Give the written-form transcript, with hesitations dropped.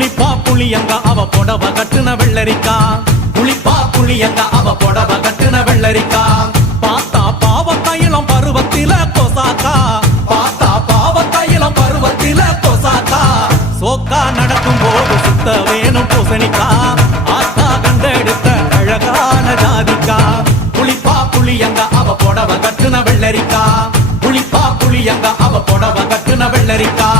புளிப்பா புளியங்க அவ புடவ கட்டுன வெள்ளரிக்கா புளிப்பா புளியங்க அவ புடவ கட்டுன வெள்ளரிக்கா பார்த்தா பாவக்காயிலம் பருவத்தில கொசாக்கா பார்த்தா பாவக்காயிலம் பருவத்தில கொசாக்கா சோக்கா நடக்கும் போது சுத்த வேணும் பூசணிக்கா ஆத்தா கண்டெடுத்த அழகான ஜாதிக்கா புளிப்பா புளியங்க அவ புடவ கட்டுன வெள்ளரிக்கா புளிப்பா புளியங்க அவ புடவ கட்டுன வெள்ளரிக்கா